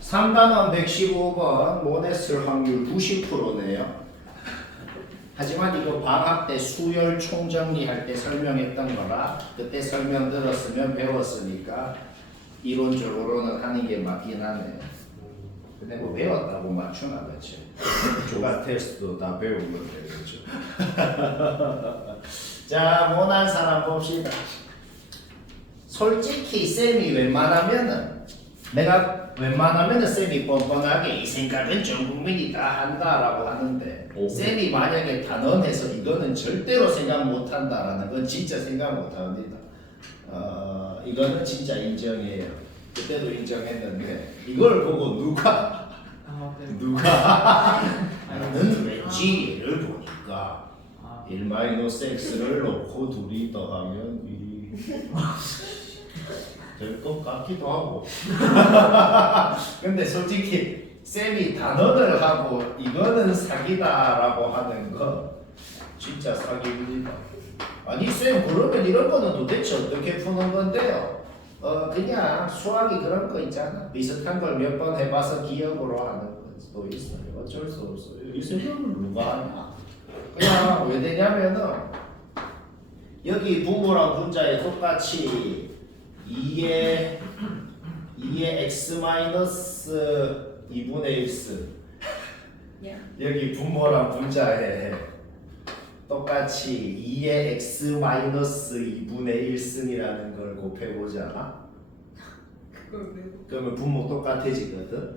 3단원 115번 모네슬 확률 90%네요. 하지만 이거 방학 때 수열 총정리할 때 설명했던 거라 그때 설명 들었으면 배웠으니까 이론적으로는 하는 게 맞긴 하네. 근데 뭐 배웠다고 맞추나 그치? 조가 테스트도 다 배운 건데 그렇죠? 자, 모난 사람 봅시다. 솔직히 쌤이 웬만하면은 쌤이 뻔뻔하게 이 생각은 전 국민이 다 한다라고 하는데 쌤이 만약에 단언해서 이거는 절대로 생각 못한다라는 건 진짜 생각 못합니다. 이거는 진짜 인정해요. 그때도 인정했는데 이걸 보고 누가 나는 왠지 얘를 보니까 1-x를 놓고 둘이 더하면 1이 될 것 같기도 하고 근데 솔직히 쌤이 단언을 하고 이거는 사기다라고 하는 거 진짜 사기입니다. 아니 쌤 그러면 이런 거는 도대체 어떻게 푸는 건데요? 그냥 수학이 그런 거 있잖아. 비슷한 걸 몇 번 해봐서 기억으로 하는 것도 있어요. 어쩔 수 없어요. 이 생각을 누가 하냐? 그냥 왜 되냐면은 여기 부모랑 분자에 똑같이 2의 x 마이너스 2분의 1승 여기 분모랑 분자에 똑같이 2의 x 마이너스 2분의 1승이라는 걸 곱해보잖아. 그러면 분모 똑같아지거든.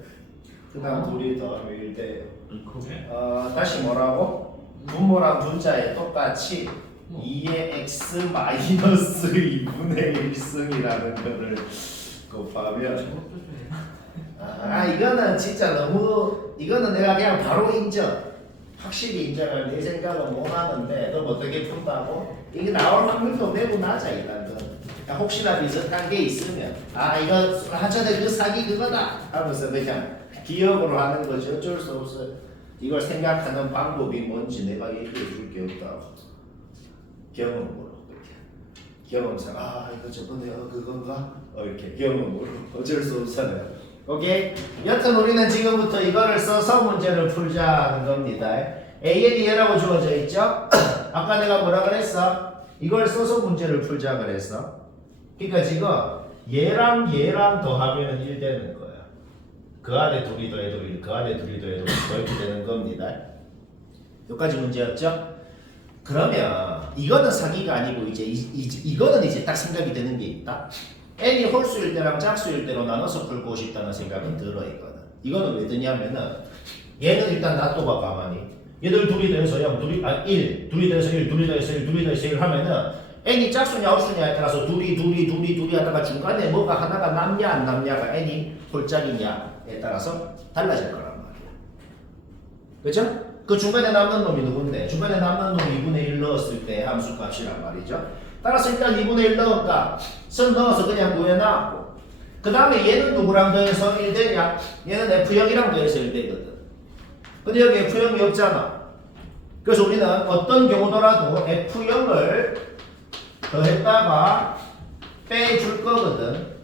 그 다음 둘이 더하면 1대 다시 뭐라고? 분모랑 분자에 똑같이 2의 x 마이너스 2분의 1승이라는 거를 곱하면 이거는 진짜 너무 이거는 내가 그냥 바로 인정 확실히 인정할 내 생각은 못 하는데 너 어떻게 푼다고? 이게 나올 확률도 매우 낮아 일단 혹시나 비슷한 게 있으면 이거 하찮은 그 사기 그거다 하면서 그냥 기억으로 하는 거지 어쩔 수 없어요. 이걸 생각하는 방법이 뭔지 내가 얘기해 줄 게 없다고. 경험으로 경험상 이거 저번에 그건가? 이렇게 경험으로 어쩔 수 없잖아요. 오케이? 여튼 우리는 지금부터 이거를 써서 문제를 풀자는 겁니다. A의 얘라고 주어져 있죠? 아까 내가 뭐라 그랬어? 이걸 써서 문제를 풀자 그랬어. 그러니까 지금 얘랑 더하면 1 되는 거야. 그 안에 둘이 더해도 1, 그 안에 둘이 더해도 1 이렇게 되는 겁니다. 여기까지 문제였죠? 그러면 이거는 사기가 아니고 이거는 이제 딱 생각이 드는 게 있다. n이 홀수일 때랑 짝수일 때로 나눠서 풀고 싶다는 생각이 들어있거든. 이거는 왜 드냐면은 얘는 일단 놔둬봐 가만히. 얘들 둘이 더해서 0, 둘이 더해서 1, 둘이 더해서 1, 둘이 더해서 1 하면은 n이 짝수냐 홀수냐에 따라서 둘이 하다가 중간에 뭐가 하나가 남냐 안 남냐가 n이 홀짝이냐에 따라서 달라질 거란 말이야. 그죠? 그 중간에 남는 놈이 누군데? 중간에 남는 놈이 2분의 1 넣었을 때 함수 값이란 말이죠. 따라서 일단 2분의 1 넣을까? 선 넣어서 그냥 구해놨고 그 다음에 얘는 누구랑 더해서 1 되냐? 얘는 F0이랑 더해서 1 되거든. 근데 여기 F0이 없잖아. 그래서 우리는 어떤 경우더라도 F0을 더했다가 빼줄 거거든.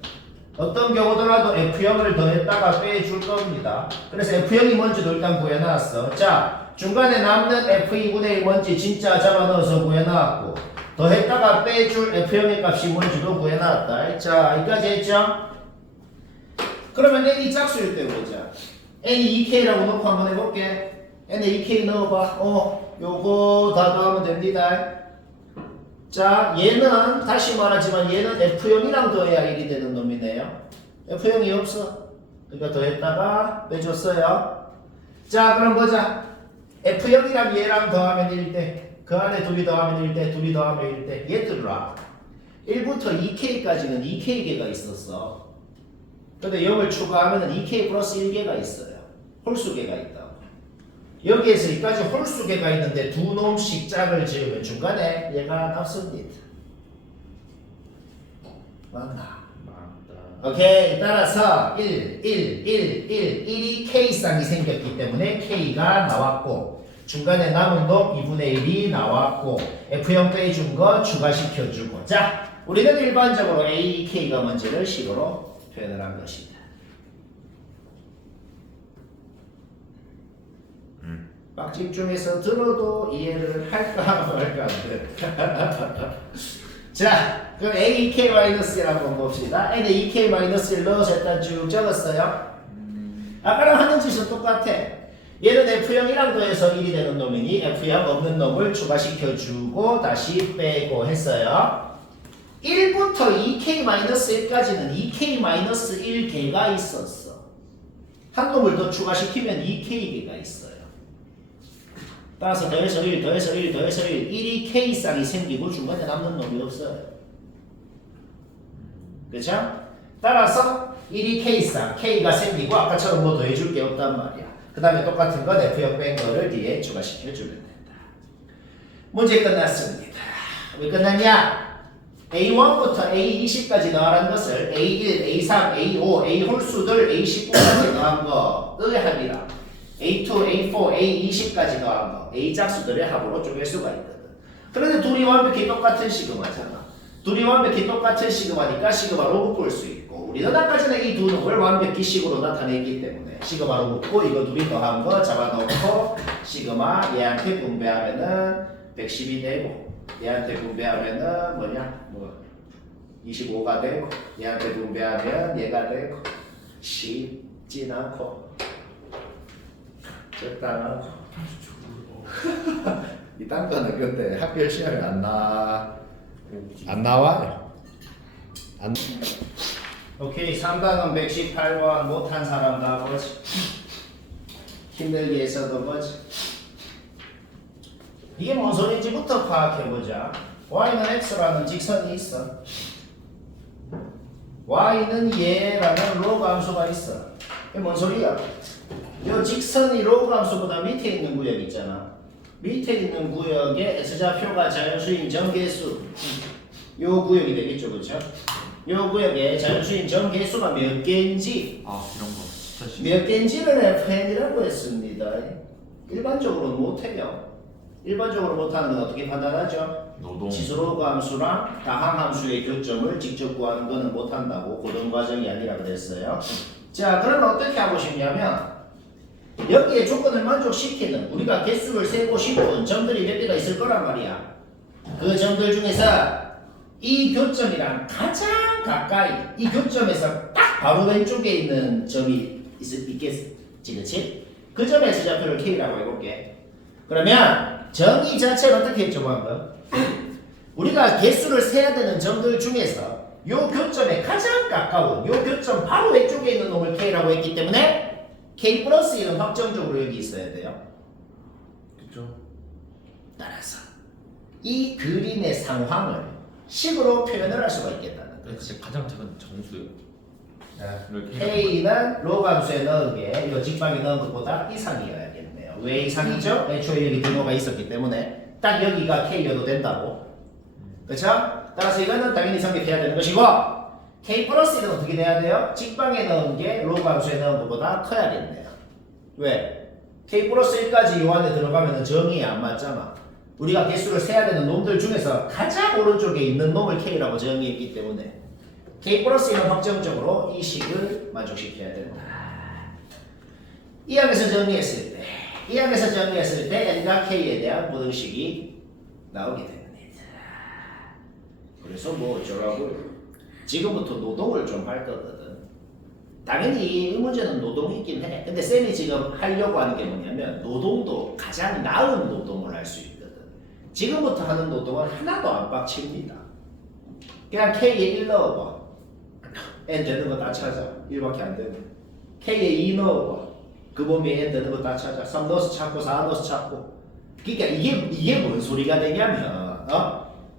어떤 경우더라도 F0을 더했다가 빼줄 겁니다. 그래서 F0이 뭔지도 일단 구해놨어. 자, 중간에 남는 F2분의 1 뭔지 진짜 잡아넣어서 구해놨고 더했다가 빼줄 F0의 값이 뭔지도 구해놨다. 자, 여기까지 했죠? 그러면 n이 짝수일 때 보자. n이 2k라고 놓고 한번 해볼게. n에 2k 넣어봐. 요거 다 더하면 됩니다. 자, 얘는 다시 말하지만 얘는 F0이랑 더해야 1이 되는 놈이네요. F0이 없어. 그러니까 더했다가 빼줬어요. 자, 그럼 보자. F0이랑 얘랑 더하면 1대. 그 안에 둘이 더하면 1대, 둘이 더하면 1대. 얘들아, 1부터 2k까지는 2k개가 있었어. 근데 0을 추가하면 2k 플러스 1개가 있어요. 홀수개가 있다고. 여기에서 여기까지 홀수개가 있는데 두 놈씩 짝을 지으면 중간에 얘가 남습니다. 맞나? 오케이. 따라서 1이 K쌍이 생겼기 때문에 K가 나왔고 중간에 남은 놈 2분의 1이 나왔고 F0 빼준 거 추가시켜주고 자, 우리는 일반적으로 A, K가 뭔지를 식으로 표현을 한 것이다. 막 집중해서 들어도 이해를 할까 말까 안 돼. 자, 그럼 AEK-1을 한번 봅시다. N에 EK-1을 넣어서 일단 쭉 적었어요. 아까랑 하는 짓은 똑같아. 얘는 F형이랑 더해서 1이 되는 놈이니 F형 없는 놈을 추가시켜주고 다시 빼고 했어요. 1부터 EK-1까지는 EK-1개가 있었어. 한 놈을 더 추가시키면 EK개가 있어요. 따라서 더해서 1, 더해서 1, 더해서 1, 1이 K쌍이 생기고 중간에 남는 놈이 없어요. 그죠? 따라서 1이 K쌍, K가 생기고 아까처럼 뭐 더해줄 게 없단 말이야. 그 다음에 똑같은 건 F형 뺀 거를 뒤에 추가시켜주면 된다. 문제 끝났습니다. 왜 끝났냐? A1부터 A20까지 더하는 것을 A1, A3, A5, A 홀수들 A19까지 더한 거의 합이라. A2, A4, A20까지 더한 거 A 짝수들의 합으로 쪼갤 수가 있거든. 그런데 둘이 완벽히 똑같은 시그마잖아. 둘이 완벽히 똑같은 시그마니까 시그마로 묶을 수 있고 우리는 아까 전에 이 두 놈을 완벽히 식으로 나타냈기 때문에 시그마로 묶고 이거 둘이 더한 거 잡아놓고 시그마 얘한테 분배하면은 110이 되고 얘한테 분배하면은 뭐냐 25가 되고 얘한테 분배하면 얘가 되고 쉽진 않고 적당하고 이딴 거는 근데 학교 시험에 안 나와요. 오케이 3단원 118번 못한 사람 다 보지. 힘들게 해서도 보지. 이게 뭔 소리인지부터 파악해보자. y는 x라는 직선이 있어. y는 얘라는 로그 함수가 있어. 이게 뭔 소리야? 이 직선이 로그 함수보다 밑에 있는 구역 있잖아. 밑에 있는 구역의 x좌표가 자연수인 정계수. 요 구역이 되겠죠, 그렇죠? 요 구역에 자연수인 정계수가 몇 개인지 이런 거 진짜 몇 개인지를 fn이라고 했습니다. 일반적으로는 못해요. 일반적으로 못하는 건 어떻게 판단하죠? 노동 지수로그 함수랑 다항 함수의 교점을 직접 구하는 거는 못한다고 고등 과정이 아니라 그랬어요. 자, 그러면 어떻게 하고 싶냐면 여기에 조건을 만족시키는 우리가 개수를 세고 싶은 점들이 몇 개가 있을 거란 말이야. 그 점들 중에서 이 교점이랑 가장 가까이 이 교점에서 딱 바로 왼쪽에 있는 점이 있겠지, 그렇지? 그 점의 x좌표를 k라고 해볼게. 그러면 정의 자체를 어떻게 했죠, 방금? 우리가 개수를 세야 되는 점들 중에서 요 교점에 가장 가까운 요 교점 바로 왼쪽에 있는 놈을 k라고 했기 때문에 k 플러스 1은 확정적으로 여기 있어야 돼요. 그죠? 따라서 이 그림의 상황을 식으로 표현을 할 수가 있겠다는 거죠. 진짜 가장 작은 정수요. k는 로그 함수에 넣은 게 이 직방에 넣은 것보다 이상이어야겠네요. 왜 이상이죠? 애초에 여기 등호가 있었기 때문에 딱 여기가 k여도 된다고. 그렇죠? 따라서 이거는 당연히 성립해야 되는 것이고 k 플러스 1은 어떻게 돼야 돼요? 직방에 넣은 게 로그 함수에 넣은 것보다 커야겠네요. 왜? k 플러스 1까지 요 안에 들어가면 정의에 안 맞잖아. 우리가 개수를 세야 되는 놈들 중에서 가장 오른쪽에 있는 놈을 k라고 정의했기 때문에 k 플러스 1은 확정적으로 이 식을 만족시켜야 된다. 이 항에서 정리했을 때 n과 k에 대한 부등식이 나오게 됩니다. 그래서 뭐 어쩌라고요? 지금부터 노동을 좀 할 거거든. 당연히 이 문제는 노동이 있긴 해. 근데 쌤이 지금 하려고 하는 게 뭐냐면 노동도 가장 나은 노동을 할 수 있거든. 지금부터 하는 노동은 하나도 안 빡칩니다. 그냥 K에 1 넣어봐. N 되는 거 다 찾아. 1밖에 안 되네. K에 2 넣어봐. 그 범위에 N 되는 거 다 찾아. 3 넣어서 찾고 4 넣어서 찾고. 그러니까 이게 뭔 소리가 되냐면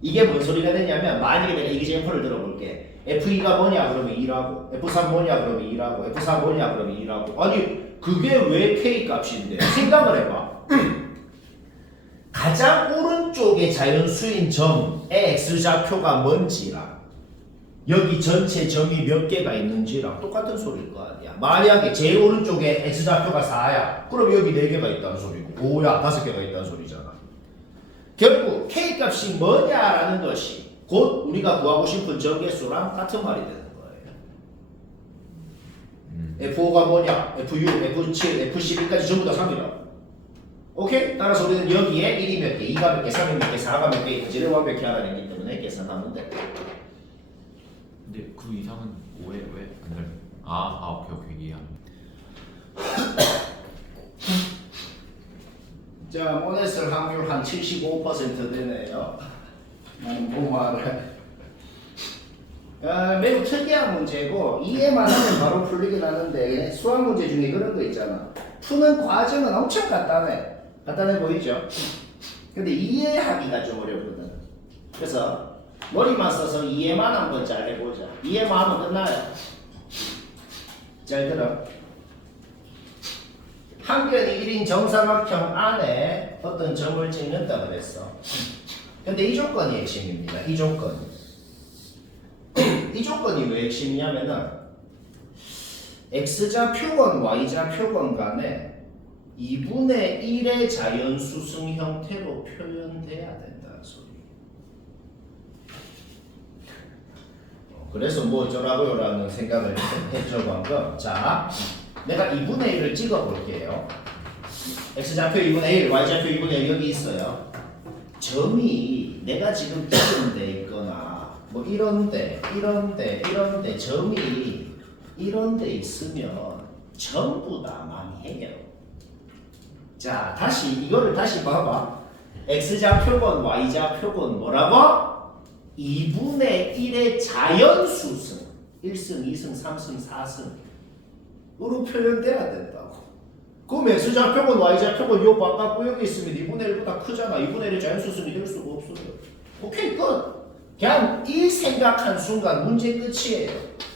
이게 뭔 소리가 되냐면 만약에 내가 이그젠플을 들어볼게. F2가 뭐냐 그러면 2라고 F3 뭐냐 그러면 2라고 F4 뭐냐 그러면 2라고 아니 그게 왜 K 값인데 생각을 해봐. 가장 오른쪽에 자연수인 점의 x좌표가 뭔지랑 여기 전체 점이 몇 개가 있는지랑 똑같은 소리일 거 아니야. 만약에 제일 오른쪽에 x좌표가 4야 그럼 여기 4개가 있다는 소리고 5야 5개가 있다는 소리잖아. 결국 K값이 뭐냐라는 것이 곧 우리가 구하고 싶은 정계수랑 같은 말이 되는 거예요. F5가 뭐냐? F6, F7, F12까지 전부 다 3이라. 오케이? 따라서 우리는 여기에 1이 몇 개, 2가 몇 개, 3이 몇 개, 4가 몇 개 있는지를 완벽히 알아내기 때문에 계산하면 돼. 근데 그 이상은 왜안 돼? 오케이 이해함. 자, 모네슬 확률 한 75% 되네요. 뭐 말을. 매우 특이한 문제고 이해만 하면 바로 풀리긴 하는데 수학 문제 중에 그런 거 있잖아. 푸는 과정은 엄청 간단해. 간단해 보이죠? 근데 이해하기가 좀 어렵거든. 그래서 머리만 써서 이해만 한번 잘 해보자. 이해만 하면 끝나요. 잘 들어. 한 변이 1인 정사각형 안에 어떤 점을 찍는다 그랬어. 근데 이 조건이 핵심입니다. 이 조건. 이 조건이 왜 핵심이냐면은 x좌표건 y좌표건 간에 2분의 1의 자연수승 형태로 표현돼야 된다는 소리. 그래서 뭐 어쩌라고요 라는 생각을 했죠 방금. 자, 내가 2분의 1을 찍어 볼게요. x좌표 2분의 1, y좌표 2분의 1 여기 있어요. 점이 내가 지금 찍은 데 있거나 뭐 이런데 점이 이런데 있으면 전부 다 망해요. 자, 이거를 다시 봐봐. x좌표건 y좌표건 뭐라고? 2분의 1의 자연수승 1승, 2승, 3승, 4승으로 표현돼야 된다고. 그럼 x좌표건 y좌표건 요 바깥고 여기 있으면 2분의 1보다 크잖아. 2분의 1의 자연수승이 될 수가 없어요. 오케이 끝. 그냥 이 생각한 순간 문제 끝이에요.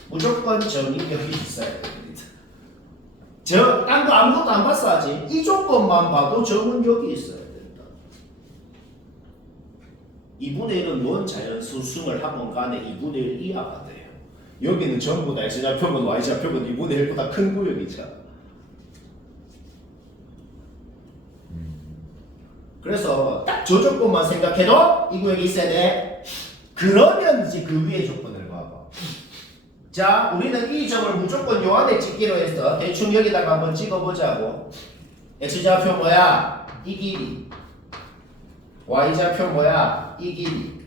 무조건 점이 여기 있어야 됩니다. 딴 거 아무것도 안 봤어 아직. 이 조건만 봐도 점은 여기 있어야 된다. 2분의 1은 뭔 자연수승을 하건 간에 2분의 1 이하가 돼요. 여기는 전부 다 x좌표건 y좌표건 2분의 1보다 큰 구역이잖아. 그래서 딱 저 조건만 생각해도 이 구역이 있어야 돼. 그러면 이제 그 위에 조건을 봐봐. 자, 우리는 이 점을 무조건 요 안에 찍기로 해서 대충 여기다가 한번 찍어보자고. x좌표 뭐야? 이 길이. y좌표 뭐야? 이 길이.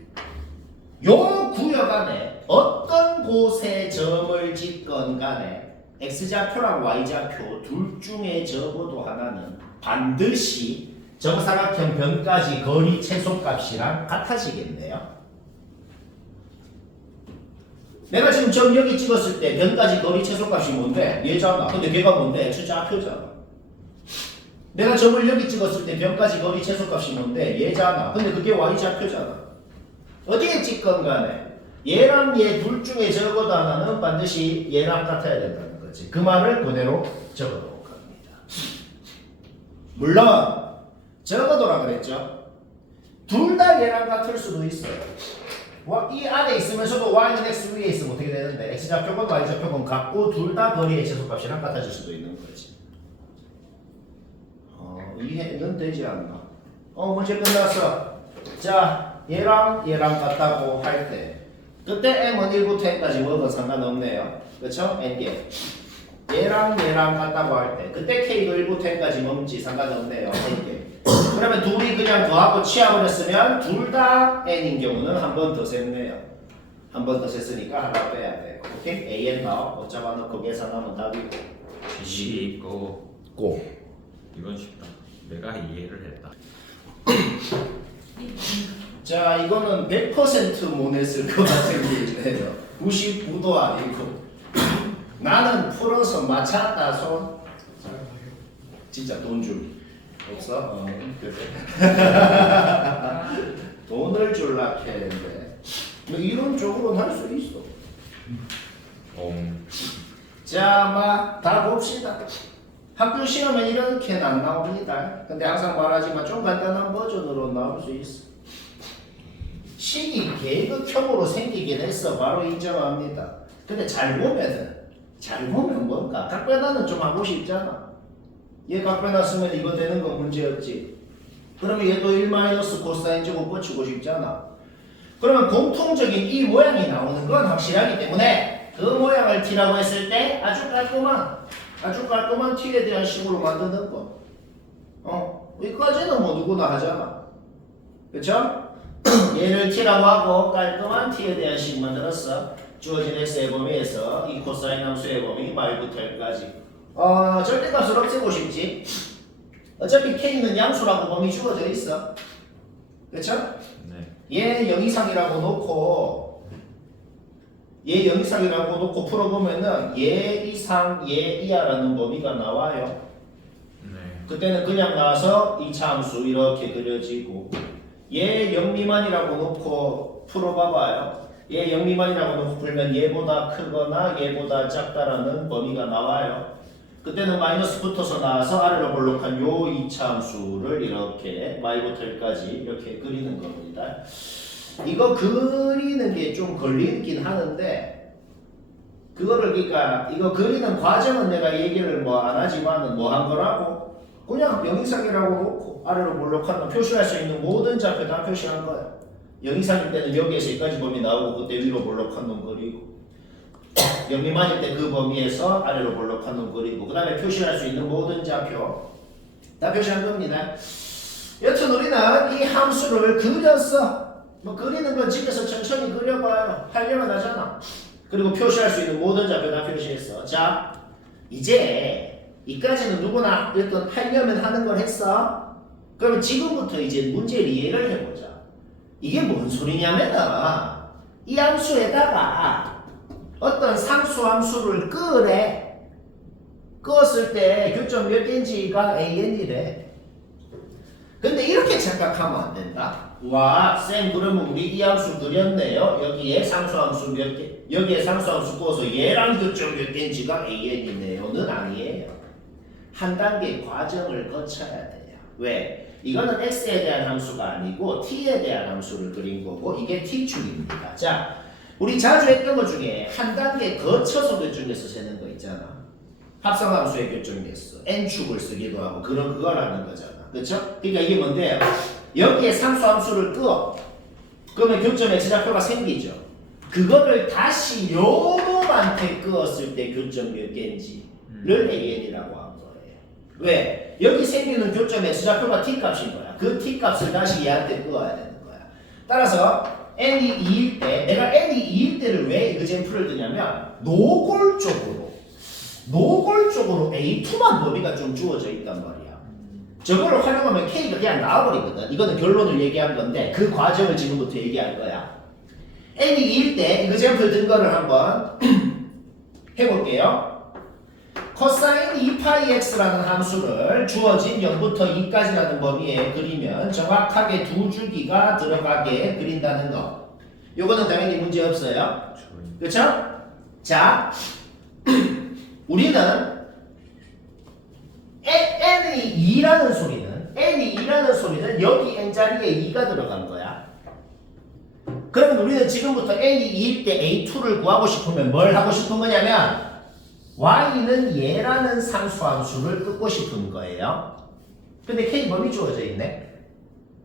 요 구역 안에 어떤 곳에 점을 짓건 간에 x좌표랑 y좌표 둘 중에 적어도 하나는 반드시 정사각형 변까지 거리 최소값이랑 같아지겠네요. 내가 지금 점 여기 찍었을 때 변까지 거리 최소값이 뭔데? 얘잖아. 근데 걔가 뭔데? x좌표잖아. 내가 점을 여기 찍었을 때 변까지 거리 최소값이 뭔데? 얘잖아. 근데 그게 y좌표잖아. 어디에 찍건 간에 얘랑 얘 둘 중에 적어도 하나는 반드시 얘랑 같아야 된다는 거지. 그 말을 그대로 적어놓을 겁니다. 물론 적어도라 그랬죠. 둘 다 얘랑 같을 수도 있어요. 이 안에 있으면서도 y는 x 위에 있으면 어떻게 되는데 x좌표건 y좌표건 같고 둘 다 거리의 최소값이랑 같아질 수도 있는 거지. 이해는 되지 않나? 문제 끝났어. 자, 얘랑 같다고 할 때 그때 m은 1부터 n까지 뭐건 상관없네요. 그쵸? n개. 얘랑 같다고 할 때 그때 k도 1부터 n까지 뭔지 상관없네요. n개. 그러면 둘이 그냥 더하고 취합을 했으면 둘 다 n인 경우는 한 번 더 셌네요. 한 번 더 셌으니까 하나 빼야 돼. 오케이? an 나와. 어쩌다 넣고 계산하면 답이고. 쉽고 고. 이건 쉽다. 내가 이해를 했다. 자, 이거는 100% 모냈을 것 같은 게 있네요. 99도 아니고. 나는 풀어서 맞췄다 손. 진짜 돈 줄. 없어? 그래. 돈을 줄라 했는데 뭐 이론적으로는 할 수 있어. 자, 다 봅시다. 학교 시험에 이렇게는 안 나옵니다. 근데 항상 말하지만 좀 간단한 버전으로 나올 수 있어. 식이 계획형으로 생기긴 했어. 바로 인정합니다. 근데 잘 보면 뭔가 각변화는 좀 하고 싶잖아. 얘 각변화 쓰면 이거 되는 건 문제였지. 그러면 얘도 1 코사인 제곱 고치고 싶잖아. 그러면 공통적인 이 모양이 나오는 건 확실하기 때문에 그 모양을 t라고 했을 때 아주 깔끔한 t에 대한 식으로 만드는 거. 여기까지는 뭐 누구나 하잖아. 그쵸? 얘를 t라고 하고 깔끔한 t에 대한 식 만들었어. 주어진 x의 범위에서 이 코사인 함수의 범위 말부터 L까지. 절대값을 없애고 싶지. 어차피 k는 양수라고 범위 주어져 있어. 그쵸? 네. 얘 0 이상이라고 놓고 풀어보면은 얘 이상 얘 이하라는 범위가 나와요. 네. 그때는 그냥 나와서 2차 함수 이렇게 그려지고 얘 0 미만이라고 놓고 풀어봐봐요. 얘 0 미만이라고 놓고 풀면 얘보다 크거나 얘보다 작다라는 범위가 나와요. 그때는 마이너스 붙어서 나와서 아래로 볼록한 요 2차 함수를 이렇게 마이부터 L까지 이렇게 그리는 겁니다. 이거 그리는 게 좀 걸리긴 하는데 그거를 그러니까 이거 그리는 과정은 내가 얘기를 뭐 안 하지만은 뭐 한 거라고 그냥 영이상이라고 놓고 아래로 볼록한 거 표시할 수 있는 모든 좌표 다 표시한 거야. 영이상일 때는 여기에서 여기까지 범위 나오고 그때 위로 볼록한 놈 그리고 0 미만일 때 그 범위에서 아래로 볼록한 놈 그리고 그 다음에 표시할 수 있는 모든 좌표 다 표시한 겁니다. 여튼 우리는 이 함수를 그렸어. 뭐 그리는 건 집에서 천천히 그려봐요. 하려면 하잖아. 그리고 표시할 수 있는 모든 좌표 다 표시했어. 자, 이제 이까지는 누구나 일단 하려면 하는 걸 했어. 그러면 지금부터 이제 문제를 이해를 해보자. 이게 뭔 소리냐면은 이 함수에다가 어떤 상수 함수를 끄래. 끄었을 때 교점 몇 개인지가 an이래. 근데 이렇게 착각하면 안 된다. 와, 쌤 그러면 우리 이 함수 그렸네요. 여기에 상수함수 몇 개, 여기에 상수함수 끄어서 얘랑 교점 몇 개인지가 an이네요는 아니에요. 한 단계 과정을 거쳐야 돼요. 왜? 이거는 x에 대한 함수가 아니고 t에 대한 함수를 그린 거고 이게 t축입니다. 자, 우리 자주 했던 것 중에 한 단계 거쳐서 교점에서 세는 거 있잖아. 합성함수의 교점에서 n축을 쓰기도 하고 그걸 하는 거잖아. 그렇죠? 그러니까 이게 뭔데요? 여기에 상수함수를 끄어. 그러면 교점의 제자표가 생기죠. 그거를 다시 요 놈한테 끄었을 때 교점 몇 개인지를 an이라고 한 거예요. 왜? 여기 생기는 교점의 제자표가 t값인 거야. 그 t값을 다시 얘한테 끄어야 되는 거야. 따라서 n이 2일 때, 내가 n이 2일 때를 왜 example을 드냐면 노골적으로 A2만 범위가 좀 주어져 있단 말이야. 저거를 활용하면 K가 그냥 나와버리거든. 이거는 결론을 얘기한 건데 그 과정을 지금부터 얘기할 거야. n이 2일 때 example 든 거를 한번 해볼게요. 코사인 2파이x라는 함수를 주어진 0부터 2까지라는 범위에 그리면 정확하게 두 줄기가 들어가게 그린다는 거. 요거는 당연히 문제 없어요. 그렇죠? 자, 우리는 n이 2라는 소리는 여기 n자리에 2가 들어간 거야. 그러면 우리는 지금부터 n이 2일 때 a2를 구하고 싶으면 뭘 하고 싶은 거냐면 y는 얘라는 상수함수를 끄고 싶은 거예요. 근데 k 범위 주어져 있네.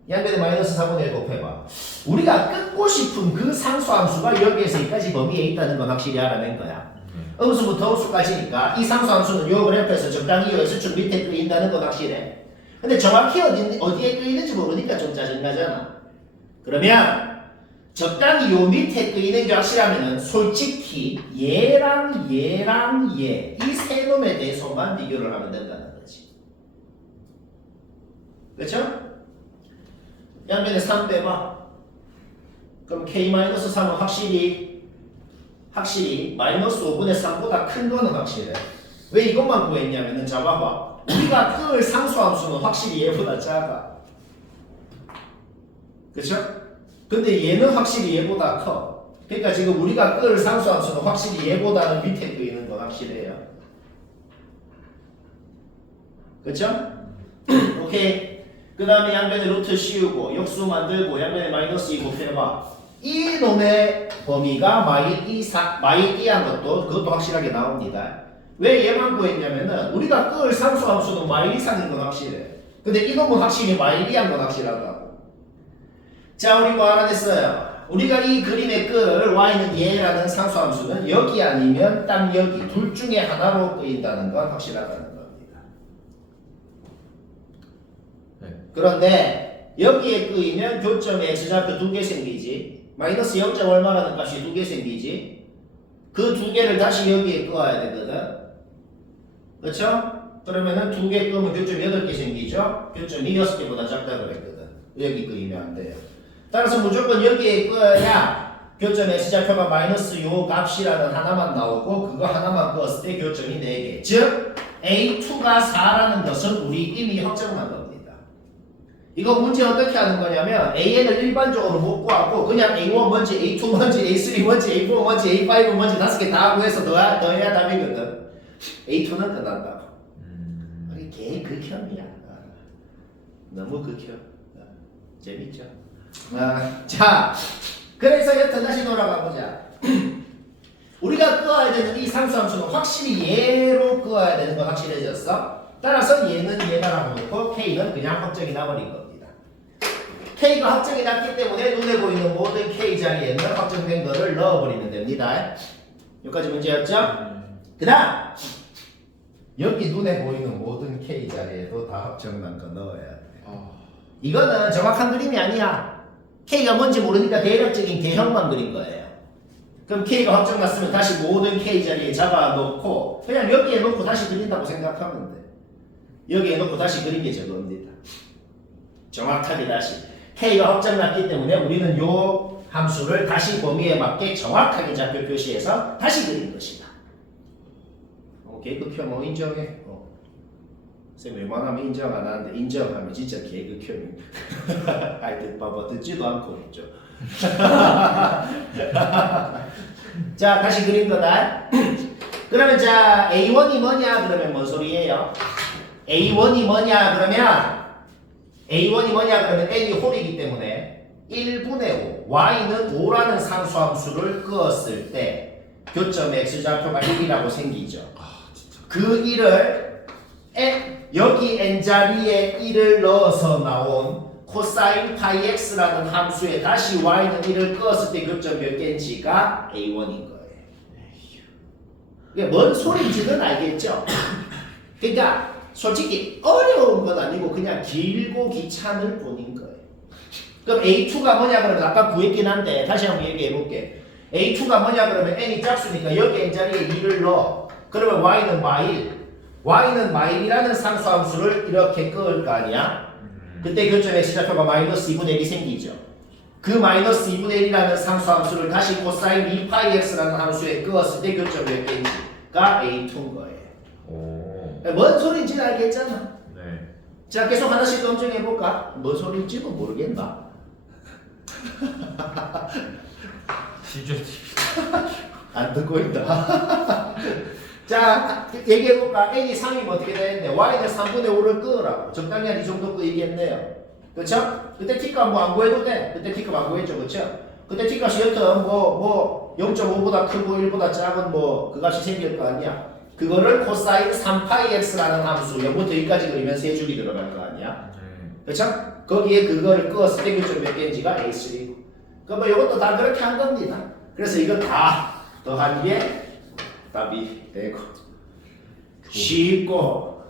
양변에 마이너스 4분의 1 곱해봐. 우리가 끄고 싶은 그 상수함수가 여기에서 여기까지 범위에 있다는 건 확실히 알아낸 거야. 음수부터 음수까지니까 이 상수함수는 요 그래프에서 적당히 요 x축 밑에 끄인다는 건 확실해. 근데 정확히 어디에 끄이는지 모르니까 좀 짜증나잖아. 그러면 적당히 요 밑에 끄이는 게 확실하면은 솔직히 얘랑 얘 이 세 놈에 대해서만 비교를 하면 된다는 거지. 그렇죠? 양변에 3 빼봐. 그럼 k-3은 확실히 마이너스 5분의 3보다 큰 거는 확실해. 왜 이것만 구했냐면은 자 봐봐. 우리가 끌 상수함수는 확실히 얘보다 작아. 그쵸? 근데 얘는 확실히 얘보다 커. 그러니까 지금 우리가 끌 상수함수는 확실히 얘보다는 밑에 끄이는 건 확실해요. 그쵸? 오케이. 그 다음에 양변에 루트 씌우고 역수 만들고 양변에 마이너스 2 곱해봐. 이 놈의 범위가 마이2한 것도 그것도 확실하게 나옵니다. 왜 얘만 구했냐면은 우리가 끌 상수함수는 마이 이상인 건 확실해. 근데 이 놈은 확실히 마이2한 건 확실하다고. 자, 우리 뭐 알아냈어요? 우리가 이 그림에 끌 y는 얘라는 상수함수는 여기 아니면 딱 여기 둘 중에 하나로 끄인다는 건 확실하다는 겁니다. 네. 그런데 여기에 끄이면 교점에 x좌표 두 개 생기지. 마이너스 0. 얼마라는 값이 두 개 생기지. 그 두 개를 다시 여기에 끄어야 되거든. 그렇죠? 그러면은 두 개 끄면 교점이 8개 생기죠? 교점이 6개보다 작다 그랬거든. 여기 끄이면 안 돼요. 따라서 무조건 여기에 끄어야 교점 x좌표가 마이너스 요 값이라는 하나만 나오고 그거 하나만 끄었을 때 교점이 4개. 즉 A2가 4라는 것은 우리 이미 확정한 겁니다. 이거 문제 어떻게 하는 거냐면 AN을 일반적으로 못 구하고 그냥 A1 먼지, A2 먼지, A3 먼지, A4 먼지, A5 먼지 5개 다 구해서 더해야 답이거든. A2는 끝난다. 이게 극혐이야. 너무 극혐. 재밌죠? 자, 그래서 여튼 다시 돌아가 보자. 우리가 끄어야 되는 이 상수함수는 확실히 얘로 끄어야 되는 건 확실해졌어. 따라서 얘는 얘다라고 놓고 K는 그냥 확정이 나버린 겁니다. K가 확정이 났기 때문에 눈에 보이는 모든 K 자리에는 확정된 거를 넣어버리면 됩니다. 여기까지 문제였죠? 그 다음 여기 눈에 보이는 모든 K 자리에도 다 확정난 거 넣어야 돼. 이거는 정확한 그림이 아니야. K가 뭔지 모르니까 대략적인 개형만 그린 거예요. 그럼 K가 확정났으면 다시 모든 K 자리에 잡아놓고 그냥 여기에 놓고 다시 그린다고 생각하면 돼. 여기에 놓고 다시 그린 게 저겁니다. 정확하게 다시 K가 확정났기 때문에 우리는 요 함수를 다시 범위에 맞게 정확하게 좌표 표시해서 다시 그린 것이다. 개극혐 인정해. 쌤 웬만하면 인정 안 하는데 인정하면 진짜 개극혐입니다. 하여튼 봐봐 듣지도 않고 있죠. 자 다시 그린 거다. 그러면 자 A1이 뭐냐 그러면 뭔 소리예요? A1이 뭐냐 그러면 N이 홀이기 때문에 1분의 5 Y는 5라는 상수함수를 끄었을 때 교점 X좌표가 1이라고 생기죠. 그 1을 여기 n자리에 1을 넣어서 나온 코사인 파이 x라는 함수에 다시 y는 1을 끄었을 때 교점 몇 개인지가 A1인 거예요. 이게 뭔 소리인지는 알겠죠? 그러니까 솔직히 어려운 건 아니고 그냥 길고 귀찮을 뿐인 거예요. 그럼 A2가 뭐냐 그러면 아까 구했긴 한데 다시 한번 얘기해 볼게. A2가 뭐냐 그러면 n이 짝수니까 여기 n자리에 2를 넣어. 그러면 y는 마일이라는 상수함수를 이렇게 끄을 거 아니야? 그때 교점 x좌표가 마이너스 2분의 1이 생기죠. 그 마이너스 2분의 1이라는 상수함수를 다시 코사인 2파이 x라는 함수에 끄었을 때 교점 몇 개인지가 A2인 거예요. 뭔 소리인지는 알겠잖아. 네. 자 계속 하나씩 검증해볼까? 뭔 소리인지는 모르겠나? 시즌 안 듣고 있다. 자, 얘기해볼까? n이 3이면 어떻게 되는데 y는 3분의 5를 끄으라고. 적당히 한 이 정도 끄이겠네요. 그렇죠? 그때 t값 뭐 안 구해도 돼. 그때 t값 안 구했죠. 그렇죠? 그때 t값이 여튼 뭐 0.5보다 크고 1보다 작은 뭐 그 값이 생길 거 아니야. 그거를 코사인 3파이 x라는 함수 0부터 1까지 그리면 세 줄이 들어갈 거 아니야. 그렇죠? 거기에 그거를 끄었을 때 교점 몇 개인지가 A3고. 그럼 뭐 이것도 다 그렇게 한 겁니다. 그래서 이거 다 더한 게 답이 되고 쉽고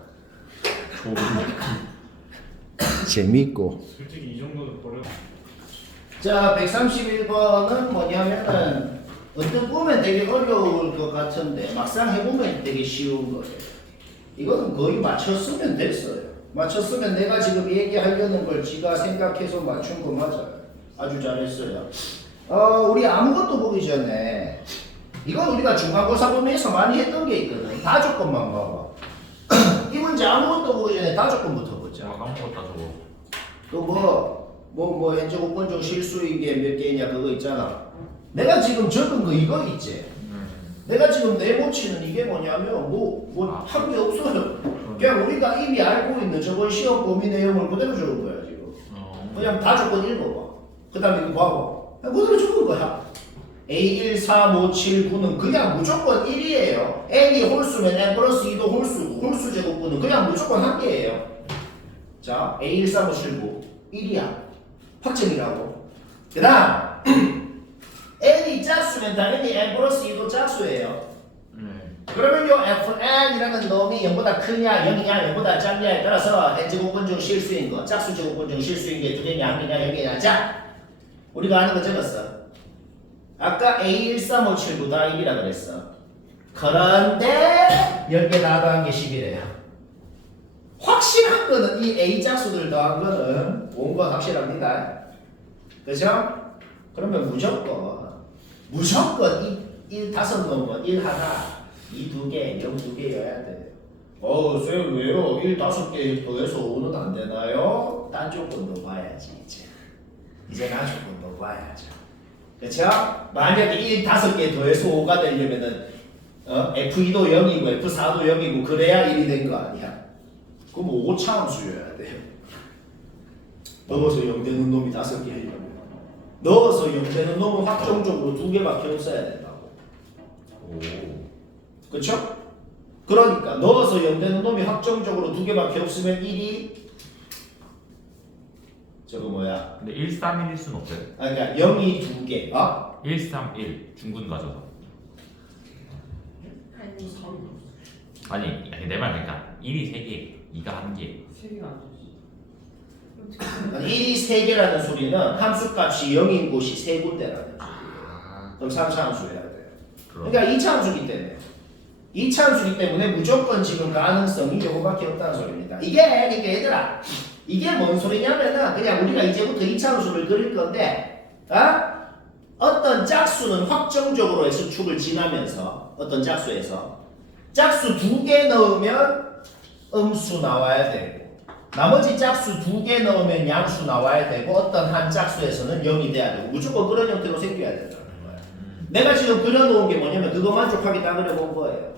재밌고. 솔직히 이 정도는 버려. 자 131번은 뭐냐면은 언뜻 보면 되게 어려울 것 같은데 막상 해보면 되게 쉬운 거예요. 이거는 거의 맞췄으면 됐어요. 맞췄으면 내가 지금 얘기하려는 걸 지가 생각해서 맞춘 거 맞아요. 아주 잘했어요. 우리 아무것도 보기 전에 이건 우리가 중간고사 범위에서 많이 했던 게 있거든. 다조건만 봐봐. 이 문제 아무것도 보기 전에 다조건부터 보자. 까먹었다 저거. 뭐 현재 조건적 실수인 게 몇 개냐 그거 있잖아. 내가 지금 적은 거 이거 있지. 내가 지금 내모치는 이게 뭐냐면 한 게 없어요. 그냥 우리가 이미 알고 있는 저번 시험 범위 내용을 그대로 적은 거야 지금. 그냥 다조건 읽어봐. 그 다음에 이거 봐봐. 그대로 적은 거야. A1, 3, 5, 7, 9는 그냥 무조건 1이에요. n이 홀수면 n 플러스 2도 홀수 제곱분은 그냥 무조건 한 개예요. 자, A1, 3, 5, 7, 9 1이야. 확정이라고. 그 다음 짝수면 당연히 n 플러스 2도 짝수예요. 네. 그러면 요 fn이라는 놈이 0보다 크냐 0이냐 0보다 작냐에 따라서 n제곱분 중 실수인 거 짝수 제곱분 중 실수인 게 2개냐 1개냐 0개냐. 자 우리가 아는 거 적었어. 아까 A13579 다 1이라 그랬어. 그런데 10개 다 더한 게 10이래요. 확실한 거는 이 A 짝수들 더한 거는 온 건 확실합니다. 그죠? 그러면 무조건 이 5놈은 1 하나, 2 2개, 0 2개여야 돼. 쌤 왜요? 1 5개 더해서 5는 안 되나요? 딴 조건도 봐야지 이제 난 조건도 봐야죠. 그쵸? 만약에 1 5개 더해서 5가 되려면은 F2도 0이고 F4도 0이고 그래야 1이 된 거 아니야. 그럼 5차함수여야 돼요. 넣어서 0 되는 놈이 5개 하려면 넣어서 0 되는 놈은 확정적으로 2개밖에 없어야 된다고. 오. 그쵸? 그러니까 넣어서 0 되는 놈이 확정적으로 2개밖에 없으면 1이 저거 뭐야? 근데 1, 3, 1일 순 없어요? 아 그러니까 0이 2개 1, 3, 1 중군 가져서. 아니 내 말 그러니까 1이 3개, 2가 1개. 3개가 안 되지. 1이 3개라는 소리는 함수값이 0인 곳이 3군데라는 소리예요. 그럼 3차 함수해야 돼요. 그러니까 2차 함수기 때문에 2차 함수기 때문에 무조건 지금 가능성이 요거밖에 없다는 소리입니다. 이게 그러니까 얘들아 이게 뭔 소리냐면은 그냥 우리가 이제부터 2차 함수를 그릴 건데 어떤 짝수는 확정적으로 x축을 지나면서 어떤 짝수에서 짝수 2개 넣으면 음수 나와야 되고 나머지 짝수 2개 넣으면 양수 나와야 되고 어떤 한 짝수에서는 0이 돼야 되고 무조건 그런 형태로 생겨야 된다는 거야. 내가 지금 그려놓은 게 뭐냐면 그거 만족하게 다 그려본 거예요.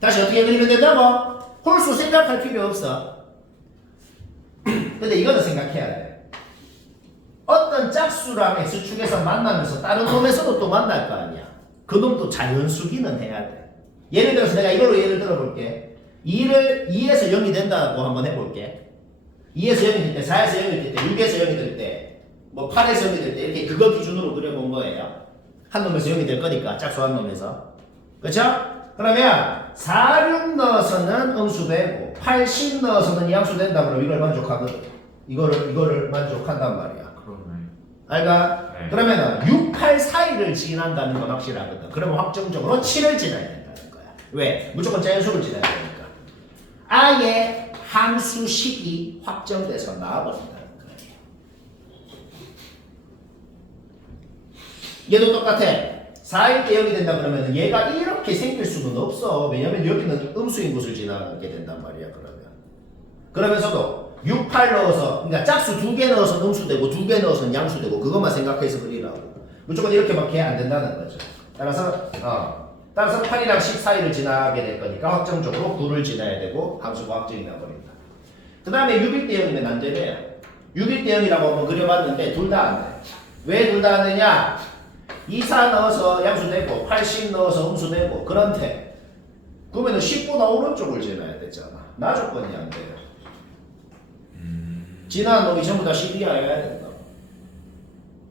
다시 어떻게 그리면 된다고? 홀수 생각할 필요 없어. 근데 이거는 생각해야 돼. 어떤 짝수랑 x축에서 만나면서 다른 놈에서도 또 만날 거 아니야. 그 놈도 자연수기는 해야 돼. 예를 들어서 내가 이걸로 예를 들어볼게. 2에서 0이 된다고 한번 해볼게. 2에서 0이 될 때, 4에서 0이 될 때, 6에서 0이 될 때, 뭐 8에서 0이 될 때 이렇게 그거 기준으로 그려본 거예요. 한 놈에서 0이 될 거니까 짝수 한 놈에서. 그렇죠? 그러면 4, 6 넣어서는 음수되고 8, 10 넣어서는 양수된다 그러면 이걸 만족하거든. 이거를 만족한단 말이야. 그러네. 알가? 네. 그러면은 6, 8 사이를 지난다는 건 확실하거든. 그러면 확정적으로 7을 지나야 된다는 거야. 왜? 무조건 자연수를 지나야 되니까. 아예 함수식이 확정돼서 나와버린다는 거예요. 얘도 똑같아. 4일 때 0이 된다 그러면 얘가 이렇게 생길 수는 없어. 왜냐면 여기는 음수인 곳을 지나게 된단 말이야. 그러면서도 6, 8 넣어서 그러니까 짝수 2개 넣어서 음수되고 2개 넣어서 양수되고 그것만 생각해서 그리라고. 무조건 이렇게밖에 안 된다는 거죠. 따라서 8이랑 10 사이를 지나게 될 거니까 확정적으로 9를 지나야 되고 함수가 확정이 나버린다. 그 다음에 6일 때 0이면 안 되네요. 6일 때 0이라고 한번 그려봤는데 둘 다 안 돼. 왜 둘 다 안 되냐? 2, 4 넣어서 양수되고 8, 10 넣어서 음수되고 그런데 그러면 10보다 오른쪽을 지나야 되잖아. 나 조건이 안 돼요. 지난 놈이 전부 다 12여야 된다.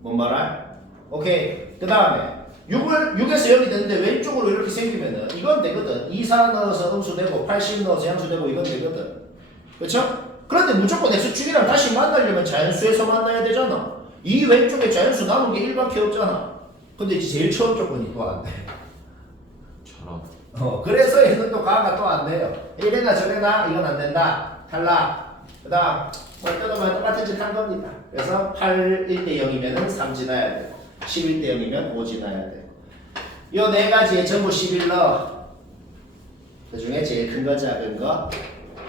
뭔 말이야? 오케이. 그 다음에 6에서 0이 되는데 왼쪽으로 이렇게 생기면은 이건 되거든. 2, 4 넣어서 음수되고 8, 10 넣어서 양수되고 이건 되거든. 그쵸? 그런데 무조건 x축이랑 다시 만나려면 자연수에서 만나야 되잖아. 이 왼쪽에 자연수 남은 게 1밖에 없잖아. 근데 이제 제일 처음 조건이 또 안 돼. 저런. 그래서 얘는 또 가가 또 안 돼요. 이래나 저래나 이건 안 된다. 탈락. 그 다음 뭐 뜯어보면 똑같은 짓 한 겁니다. 그래서 8일 때 0이면 3 지나야 되고 11 때 0이면 5 지나야 되고 요 네 가지에 전부 11 넣어. 그 중에 제일 큰 거 작은 거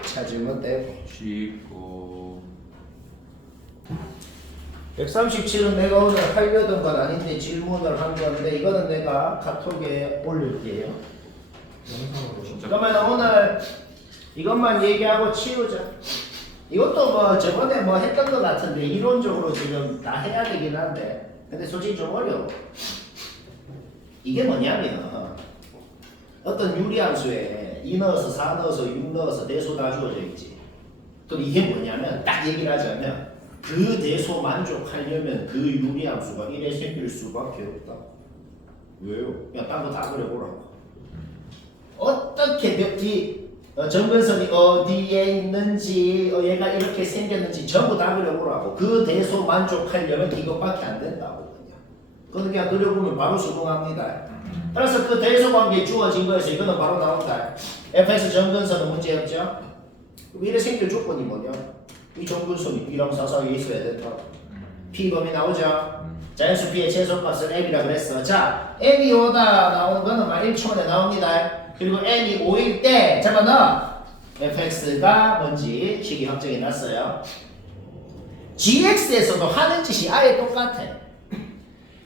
찾으면 되고. 쉽고 137은 내가 오늘 하려던 건 아닌데 질문을 한 건데 이거는 내가 카톡에 올릴게요. 진짜. 그러면 오늘 이것만 얘기하고 치우자. 이것도 뭐 저번에 뭐 했던 것 같은데 이론적으로 지금 다 해야 되긴 한데 근데 솔직히 좀 어려워. 이게 뭐냐면 어떤 유리함수에 2 넣어서 4 넣어서 6 넣어서 대소 다 주어져 있지. 그럼 이게 뭐냐면 딱 얘기를 하자면 그 대소 만족하려면 그 유리함수가 1에 생길 수밖에 없다. 왜요? 그냥 딴 거 다 그려보라고. 어떻게 정근선이 어디에 있는지 얘가 이렇게 생겼는지 전부 다 그려보라고. 그 대소 만족하려면 이것밖에 안 된다고. 그건 그냥 그려보면 바로 수긍합니다. 따라서 그 대소 관계에 주어진 거에서 이거는 바로 나온다. fx 정근선은 문제 없죠? 미래 생길 조건이 뭐냐? 이 정근선이 B랑 사사이에 있어야 된다. P 범위 나오죠? 자연수 P의 최소값은 M이라 그랬어. 자, M이 오다 나오는 거는 막 1초 만에 나옵니다. 그리고 M이 5일 때 잡아넣어. fx가 뭔지 식이 확정이 났어요. gx에서도 하는 짓이 아예 똑같아.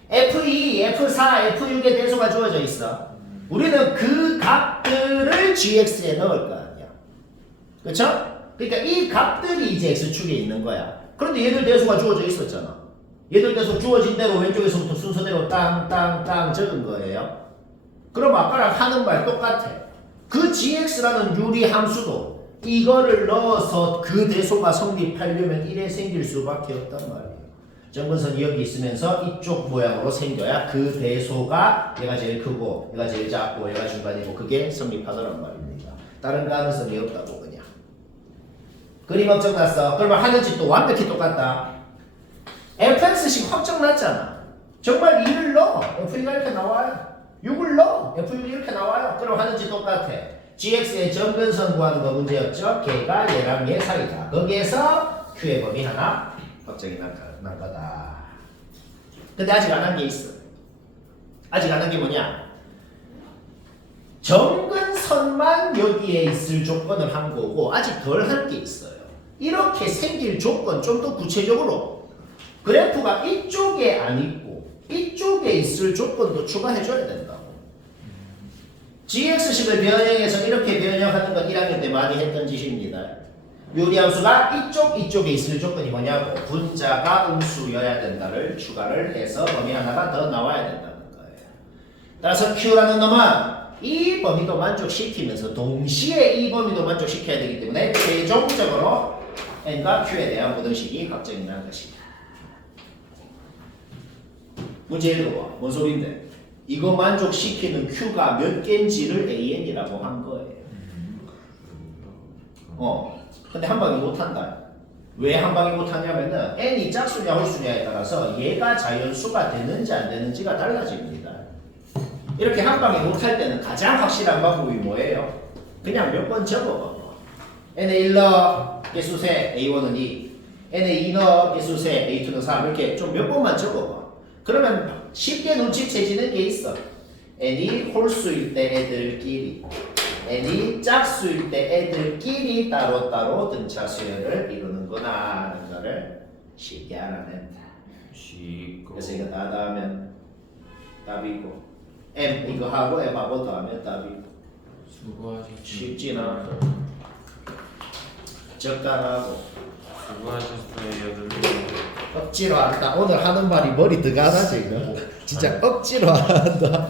f2, f4, f6의 대소가 주어져 있어. 우리는 그 값들을 gx에 넣을 거 아니야. 그쵸? 그러니까 이 값들이 이제 x축에 있는 거야. 그런데 얘들 대소가 주어져 있었잖아. 얘들 대소 주어진 대로 왼쪽에서부터 순서대로 땅땅땅 적은 거예요. 그럼 아까랑 하는 말 똑같아. 그 gx라는 유리 함수도 이거를 넣어서 그 대소가 성립하려면 1에 생길 수밖에 없단 말이에요. 정근선이 여기 있으면서 이쪽 모양으로 생겨야 그 대소가 얘가 제일 크고 얘가 제일 작고 얘가 중간이고 그게 성립하더란 말입니다. 다른 가능성이 없다고 그냥. 그림 확정 났어. 그러면 하는 짓도 완벽히 똑같다. fx식 확정 났잖아. 정말 2를 넣어. f가 이렇게 나와요. 6을 넣어. f6이 이렇게 나와요. 그럼 하는 짓 똑같아. gx의 정근선 구하는 거 문제였죠. 걔가 얘랑 얘 사이다. 거기에서 q의 범위 하나 확정이 난 거다. 근데 아직 안 한 게 있어. 아직 안 한 게 뭐냐? 정근선만 여기에 있을 조건을 한 거고 아직 덜 한 게 있어요. 이렇게 생길 조건 좀 더 구체적으로 그래프가 이쪽에 안 있고 이쪽에 있을 조건도 추가해줘야 된다고. gx식을 변형해서 이렇게 변형하는 건 1학년 때 많이 했던 짓입니다. 요리함수가 이쪽에 있을 조건이 뭐냐고 분자가 음수여야 된다를 추가를 해서 범위 하나가 더 나와야 된다는 거예요. 따라서 q라는 놈은 이 범위도 만족시키면서 동시에 이 범위도 만족시켜야 되기 때문에 최종적으로 n과 q에 대한 모든식이 확정이 난 것이다. 문제 읽어봐. 뭔 소린데? 이거 만족시키는 q가 몇 개인지를 an이라고 한 거예요. 근데 한 방에 못한다. 왜 한 방에 못하냐면은 n이 짝수냐 홀수냐에 따라서 얘가 자연수가 되는지 안 되는지가 달라집니다. 이렇게 한 방에 못할 때는 가장 확실한 방법이 뭐예요? 그냥 몇 번 적어봐. n에 1 넣어 개수세 a1은 2, n에 2 넣어 개수세 a2는 3 이렇게 좀 몇 번만 적어봐. 그러면 쉽게 눈치채지는 게 있어. n이 홀수일 때 애들끼리 n이 짝수일 때 애들끼리 따로따로 등차 수열을 이루는구나 하는 거를 쉽게 알아낸다. 그래서 이거 다 더하면 답이고 m 이거 하고 m하고 더하면 답이고 수고하셨습니다. 쉽진 않고 적당하고 수고하셨어요. 억지로 한다. 오늘 하는 말이 머리 들어가나 지금 진짜 억지로 한다.